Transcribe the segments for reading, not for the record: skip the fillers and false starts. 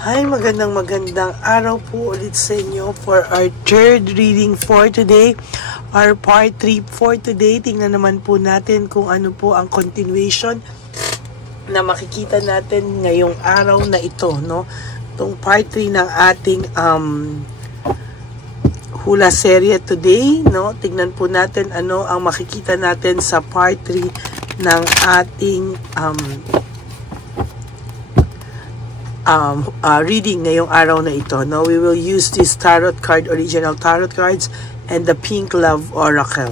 Hi, magandang araw po ulit sa inyo for our third reading for today, our part 3 for today. Tingnan naman po natin kung ano po ang continuation na makikita natin ngayong araw na ito, no? Itong part 3 ng ating hula serye today, no? Tingnan po natin ano ang makikita natin sa part 3 ng ating reading ngayong araw na ito. No, we will use this tarot card, original tarot cards, and the Pink Love Oracle.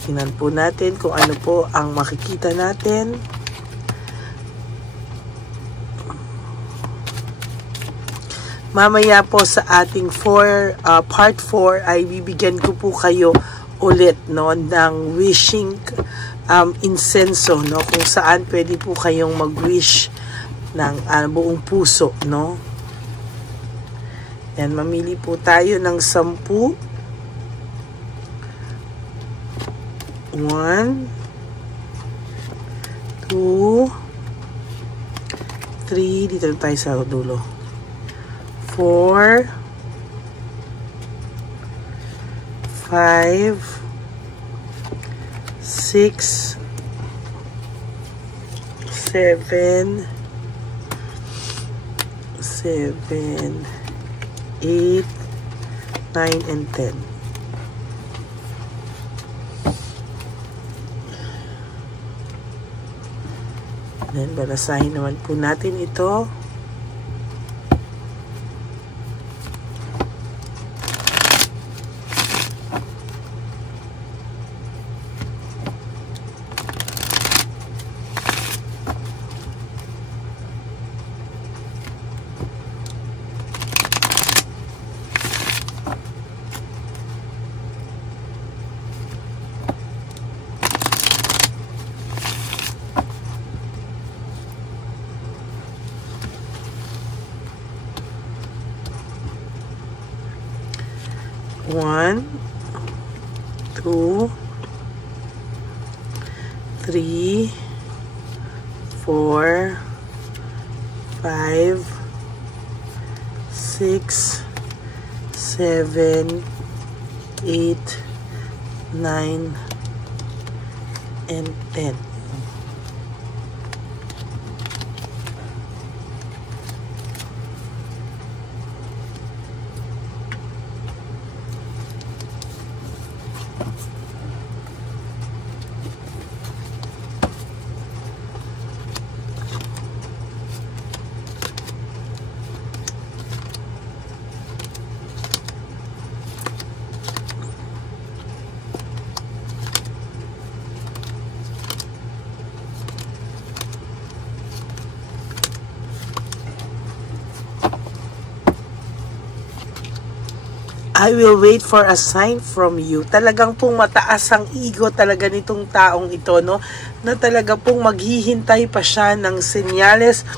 Tingnan po natin kung ano po ang makikita natin. Mamaya po sa ating part 4 ay bibigyan ko po kayo ulit, no, ng wishing insenso, no, kung saan pwede po kayong mag-wish ng buong puso, no. Yan, mamili po tayo ng 10. 1, 2, 3, dito tayo sa dulo. 4, 5, 6, 7, 8, 9, and 10. Then, balasahin naman po natin ito. One, 2, 3, 4, 5, 6, 7, 8, 9, and 10. I will wait for a sign from you. Talagang pong mataas ang ego talaga nitong taong ito, no? Na talaga pong maghihintay pa siya ng senyales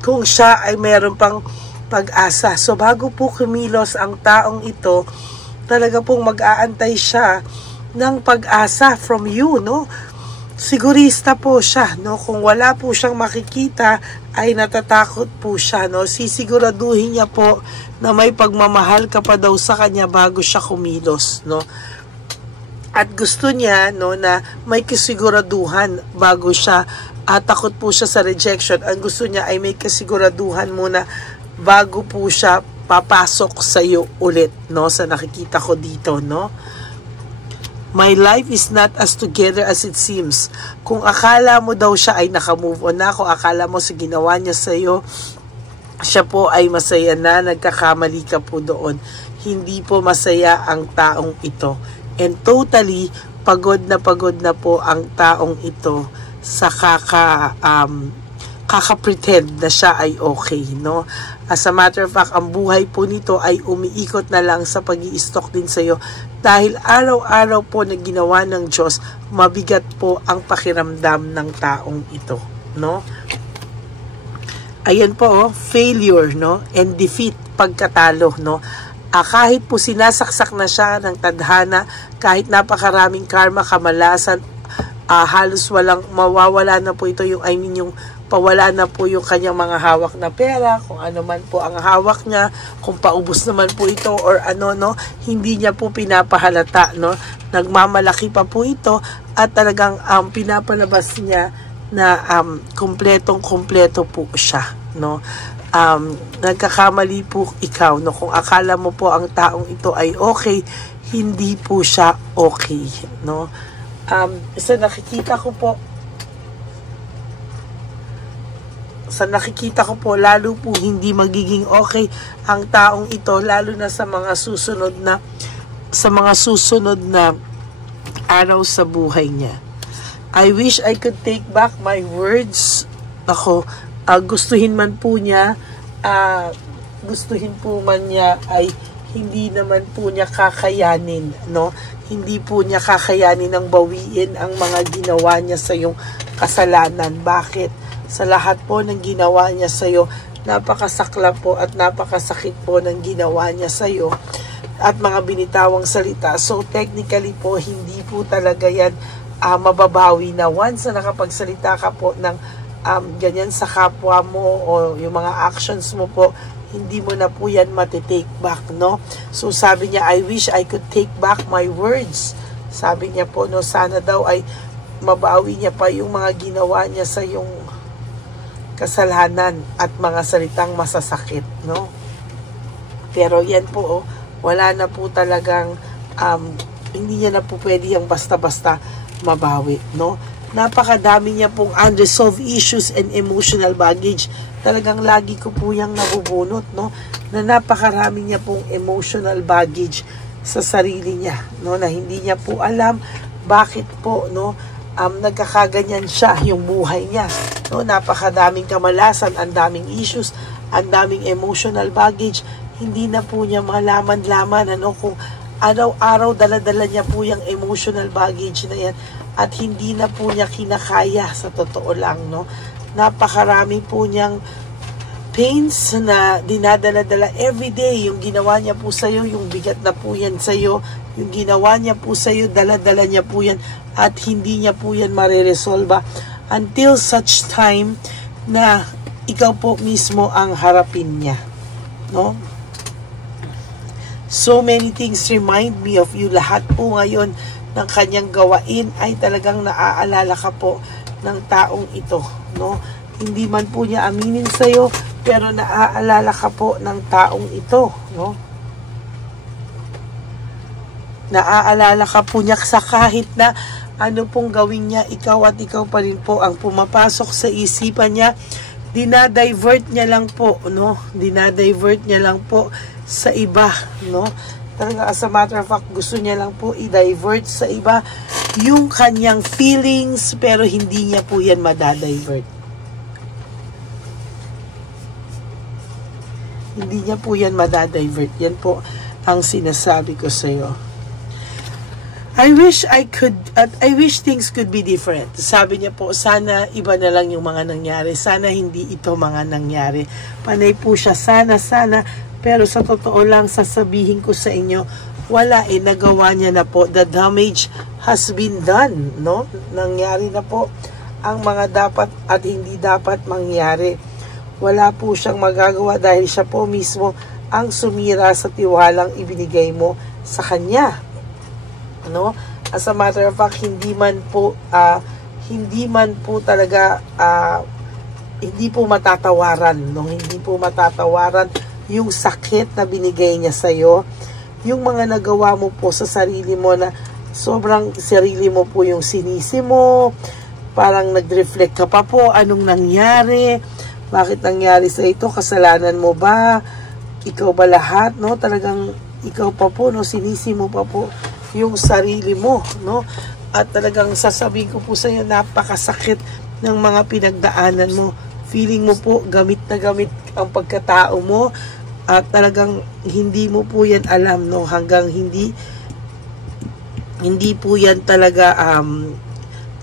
kung siya ay meron pang pag-asa. So bago po kumilos ang taong ito, talaga pong mag-aantay siya ng pag-asa from you, no? Sigurista po siya, no? Kung wala po siyang makikita, ay natatakot po siya, no? Sisiguraduhin niya po na may pagmamahal ka pa daw sa kanya bago siya kumilos, no? At gusto niya, no, na may kasiguraduhan bago siya, takot po siya sa rejection. Ang gusto niya ay may kasiguraduhan muna bago po siya papasok sa iyo ulit, no? Sa nakikita ko dito, no? My life is not as together as it seems. Kung akala mo daw siya ay nakamove on na, kung akala mo sa ginawa niya sa iyo, siya po ay masaya na, nagkakamali ka po doon. Hindi po masaya ang taong ito. And totally, pagod na po ang taong ito sa kaka-pretend na siya ay okay, no? As a matter of fact, ang buhay po nito ay umiikot na lang sa pag-i-stalk din sa iyo. Dahil araw-araw po na ginawa ng Diyos, mabigat po ang pakiramdam ng taong ito, no? Ayan po, failure, no? And defeat, pagkatalo, no? Kahit po sinasaksak na siya ng tadhana, kahit napakaraming karma, kamalasan, halos mawawala na po ito yung, yung pawala na po yung kanyang mga hawak na pera, kung ano man po ang hawak niya, kung paubos naman po ito or ano, no, hindi niya po pinapahalata, no, nagmamalaki pa po ito at talagang pinapalabas niya na kumpletong-kumpleto po siya, no. Nagkakamali po ikaw, no, kung akala mo po ang taong ito ay okay, hindi po siya okay, no. Sa nakikita ko po, lalo po hindi magiging okay ang taong ito, lalo na sa mga susunod na araw sa buhay niya. I wish I could take back my words. Ako, gustuhin man po niya ay hindi naman po niya kakayanin, no? Hindi po niya kakayanin ng bawiin ang mga ginawa niya sa iyong kasalanan. Bakit? Sa lahat po ng ginawa niya sa iyo, napakasakla po at napakasakit po ng ginawa niya sa iyo at mga binitawang salita. So technically po, hindi po talaga yan mababawi na once na nakapagsalita ka po ng ganyan sa kapwa mo o yung mga actions mo po, hindi mo na po yan matitake back, no? So sabi niya, I wish I could take back my words. Sabi niya po, no, sana daw ay mabawi niya pa yung mga ginawa niya sa yung kasalanan at mga salitang masasakit, no? Pero yan po, wala na po talagang hindi niya na po pwede yung basta-basta mabawi, no? Napakadami niya pong unresolved issues and emotional baggage. Talagang lagi ko po yung nabubunot, no? Na napakarami niya pong emotional baggage sa sarili niya, no? Na hindi niya po alam bakit po, no? Nagkakaganyan siya yung buhay niya, no? Napakadaming kamalasan, ang daming issues, ang daming emotional baggage. Hindi na po niya malaman-laman, ano, kung araw-araw dala-dala niya po yung emotional baggage na yan at hindi na po niya kinakaya, sa totoo lang, no? Napakarami po niyang pains na dinadala-dala everyday. Yung ginawa niya po sa'yo, yung bigat na po yan sa'yo, yung ginawa niya po sa'yo, dala-dala niya po yan at hindi niya po yan mariresolba until such time na ikaw po mismo ang harapin niya, no? So many things remind me of you. Lahat po ngayon ng kanyang gawain ay talagang naaalala ka po ng taong ito, no? Hindi man po niya aminin sa'yo, pero naaalala ka po ng taong ito, no? Naaalala ka po niya sa kahit na ano pong gawin niya, ikaw at ikaw pa rin po ang pumapasok sa isipan niya. Dinadivert niya lang po, no? Dinadivert niya lang po sa iba, no? Talaga, as a matter of fact, gusto niya lang po i-divert sa iba yung kanyang feelings, pero hindi niya po yan madadivert. Hindi niya po yan madadivert. Yan po ang sinasabi ko sa iyo. I wish things could be different. Sabi niya po, sana iba na lang yung mga nangyari. Sana hindi ito mga nangyari. Panay po siya, sana. Pero sa totoo lang, sasabihin ko sa inyo, wala, nagawa niya na po. The damage has been done, no? Nangyari na po ang mga dapat at hindi dapat mangyari. Wala po siyang magagawa dahil siya po mismo ang sumira sa tiwalang ibinigay mo sa kanya, no? As a matter of fact, hindi man po talaga hindi po matatawaran, no? Hindi po matatawaran yung sakit na binigay niya sa iyo, yung mga nagawa mo po sa sarili mo na sobrang sarili mo po yung sinisi mo, parang nag-reflect ka pa po, anong nangyari, bakit nangyari sa ito, kasalanan mo ba, ikaw ba lahat, no? Talagang ikaw pa po, no? Sinisi mo pa po yung sarili mo, no? At talagang sasabihin ko po sa iyo, napakasakit ng mga pinagdaanan mo. Feeling mo po gamit na gamit ang pagkatao mo at talagang hindi mo po yan alam, no? Hanggang hindi po yan talaga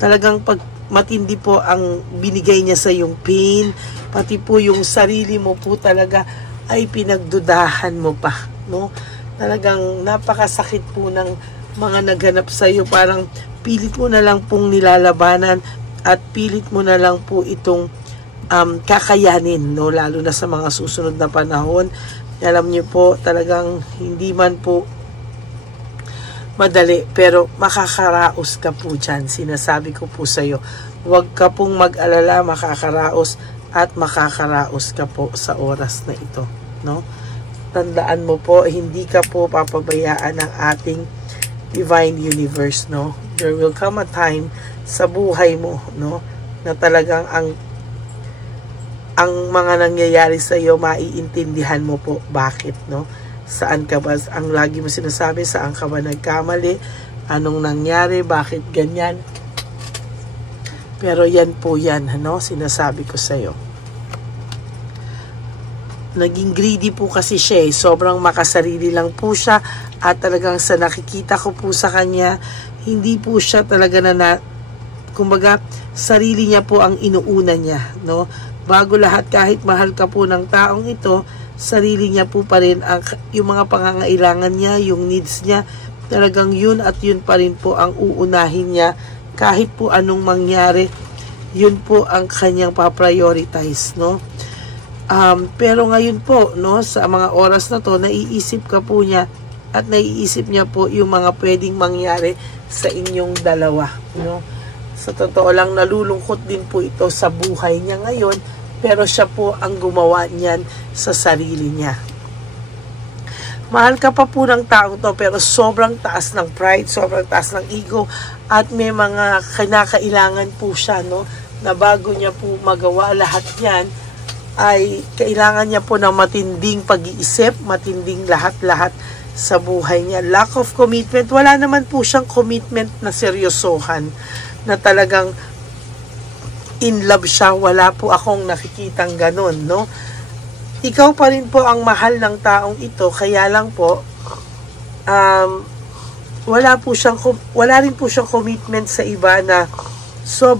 talagang pag matindi po ang binigay niya sa yung pain, pati po yung sarili mo po talaga ay pinagdudahan mo pa, no? Talagang napakasakit po ng mga naghanap sa iyo, parang pilit mo na lang pong nilalabanan at pilit mo na lang po itong kakayanin, no? Lalo na sa mga susunod na panahon. Alam niyo po, talagang hindi man po madali, pero makakaraos ka po dyan. Sinasabi ko po sa iyo, huwag ka pong mag-alala, makakaraos at makakaraos ka po sa oras na ito, no? Tandaan mo po, hindi ka po papabayaan ng ating divine universe, no? There will come a time sa buhay mo, no, na talagang ang mga nangyayari sa iyo, maiintindihan mo po bakit, no? Saan ka ba, ang lagi mo sinasabi, saan ka ba nagkamali, anong nangyari, bakit ganyan. Pero yan po yan, no? Sinasabi ko sa iyo. Naging greedy po kasi siya, sobrang makasarili lang po siya, at talagang sa nakikita ko po sa kanya, hindi po siya talaga kumbaga, sarili niya po ang inuuna niya, no? Bago lahat, kahit mahal ka po ng taong ito, sarili niya po pa rin, yung mga pangangailangan niya, yung needs niya, talagang yun at yun pa rin po ang uunahin niya. Kahit po anong mangyari, yun po ang kanyang pa-prioritize, no? Pero ngayon po, no, sa mga oras na to, naiisip ka po niya at naiisip niya po yung mga pwedeng mangyari sa inyong dalawa, no? Sa totoo lang, nalulungkot din po ito sa buhay niya ngayon, pero siya po ang gumawa niyan sa sarili niya. Mahal ka pa po ng taong to, pero sobrang taas ng pride, sobrang taas ng ego, at may mga kinakailangan po siya, no, na bago niya po magawa lahat yan, ay kailangan niya po ng matinding pag-iisip, matinding lahat-lahat sa buhay niya. Lack of commitment, wala naman po siyang commitment na seryosohan, na talagang in love siya. Wala po akong nakikitang ganun, no? Ikaw pa rin po ang mahal ng taong ito, kaya lang po wala rin po siyang commitment sa iba na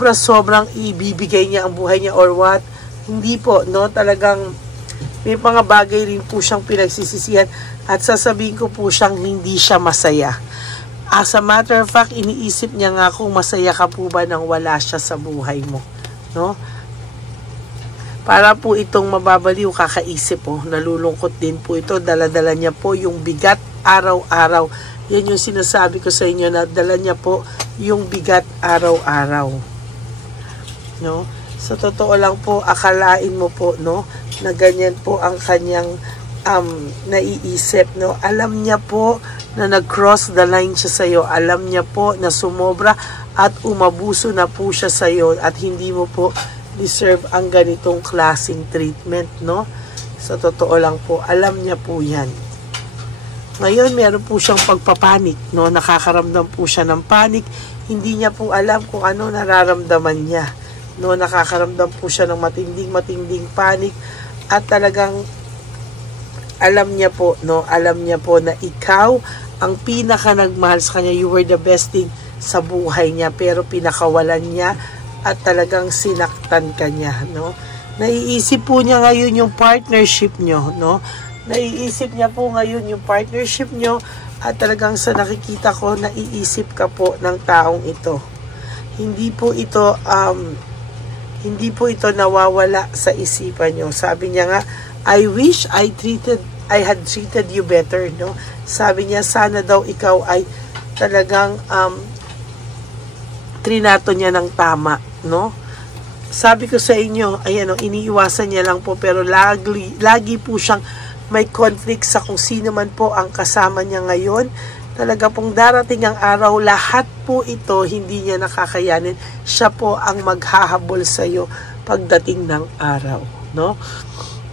sobrang ibibigay niya ang buhay niya or what. Hindi po, no? Talagang may mga bagay rin po siyang pinagsisisihan, at sasabihin ko po siyang hindi siya masaya. As a matter of fact, iniisip niya nga kung masaya ka po ba nang wala siya sa buhay mo, no? Para po itong mababaliw, kakaisip po, nalulungkot din po ito, dala-dala niya po yung bigat araw-araw. Yan yung sinasabi ko sa inyo, na dala niya po yung bigat araw-araw, no? Sa totoo lang po, akalain mo po, no, na ganyan po ang kanyang naiisip, no? Alam niya po na nag-cross the line siya sa iyo. Alam niya po na sumobra at umabuso na po siya sa iyo, at hindi mo po deserve ang ganitong klaseng treatment, no? Sa totoo lang po, alam niya po yan. Ngayon, meron po siyang pagpapanik, no? Nakakaramdam po siya ng panic. Hindi niya po alam kung ano nararamdaman niya, no? Nakakaramdam po siya ng matinding panic, at talagang alam niya po, no? Alam niya po na ikaw ang pinaka nagmahal sa kanya. You were the best thing sa buhay niya, pero pinakawalan niya at talagang sinaktan ka niya, no? Naiisip po niya ngayon yung partnership nyo, no? Naiisip niya po ngayon yung partnership nyo, at talagang sa nakikita ko, naiisip ka po ng taong ito. Hindi po ito nawawala sa isipan nyo. Sabi niya nga, I wish I had treated you better, no? Sabi niya, sana daw ikaw ay talagang trinato niya ng tama, no? Sabi ko sa inyo, ayan, iniiwasan niya lang po, pero lagi po siyang may conflict sa kung sino man po ang kasama niya ngayon. Talaga pong darating ang araw, lahat po ito hindi niya nakakayanin. Siya po ang maghahabol sa iyo pagdating ng araw, no?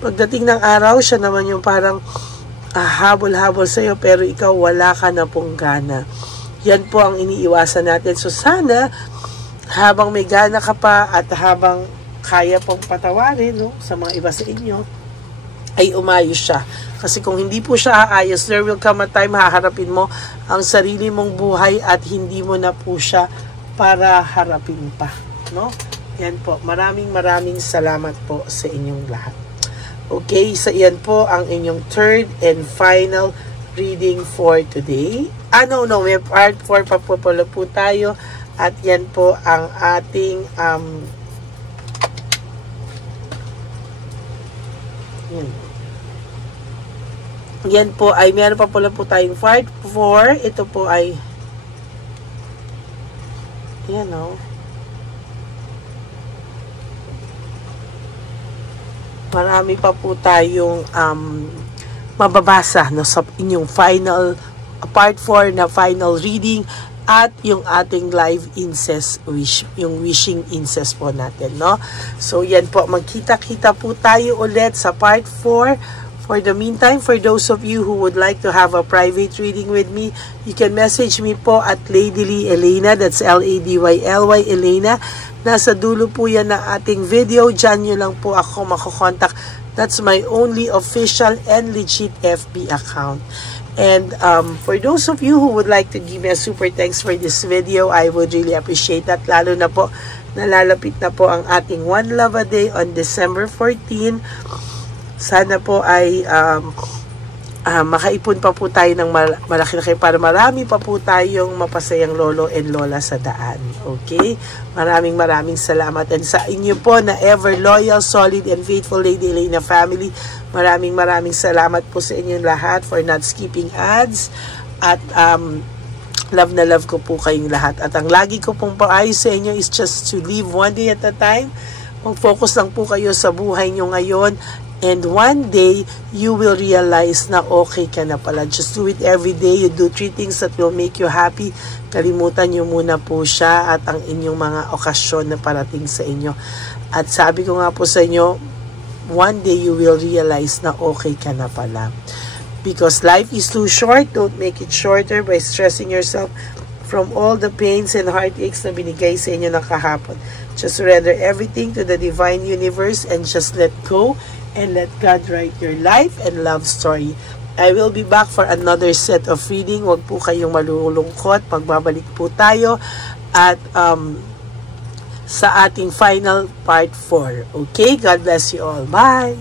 Pagdating ng araw, siya naman yung parang habol-habol sa iyo, pero ikaw wala ka na pong gana. Yan po ang iniiwasan natin. So sana, habang may gana ka pa at habang kaya pong patawarin, no, sa mga iba sa inyo, ay umayos siya. Kasi kung hindi po siya aayos, there will come a time, haharapin mo ang sarili mong buhay at hindi mo na po siya para harapin pa, no? Yan po. Maraming salamat po sa inyong lahat. Okay, so yan po ang inyong third and final reading for today. No, may part 4 pa po tayo. At yan po ang ating yan po ay meron pa pala po tayong part 4. Ito po ay yan o. Marami pa po tayong mababasa no, sa inyong final part 4 na final reading at yung ating live incest wish, yung wishing incest po natin, no? So yan po, magkita-kita po tayo ulit sa part 4. For the meantime, for those of you who would like to have a private reading with me, you can message me po at Ladyly Elena, that's Ladyly Elena. Nasa dulo po yan ng ating video. Diyan nyo lang po ako makokontak. That's my only official and legit FB account. And for those of you who would like to give me a super thanks for this video, I would really appreciate that. Lalo na po, nalalapit na po ang ating One Love a Day on December 14. Sana po ay makaipon pa po tayo ng malaki-laki para marami pa po tayong mapasayang lolo and lola sa daan. Okay? Maraming salamat. And sa inyo po na ever loyal, solid, and faithful Lady Elena family, maraming salamat po sa inyong lahat for not skipping ads. At love na love ko po kayong lahat. At ang lagi ko pong paayos sa inyo is just to live one day at a time. Mag-focus lang po kayo sa buhay nyo ngayon. And one day, you will realize na okay ka na pala. Just do it every day. You do 3 things that will make you happy. Kalimutan nyo muna po siya at ang inyong mga okasyon na parating sa inyo. At sabi ko nga po sa inyo, one day you will realize na okay ka na pala. Because life is too short. Don't make it shorter by stressing yourself from all the pains and heartaches na binigay sa inyo ng kahapon. Just surrender everything to the divine universe and just let go. And let God write your life and love story. I will be back for another set of reading. Huwag po kayong malulungkot. Magbabalik po tayo at sa ating final part 4. Okay? God bless you all. Bye!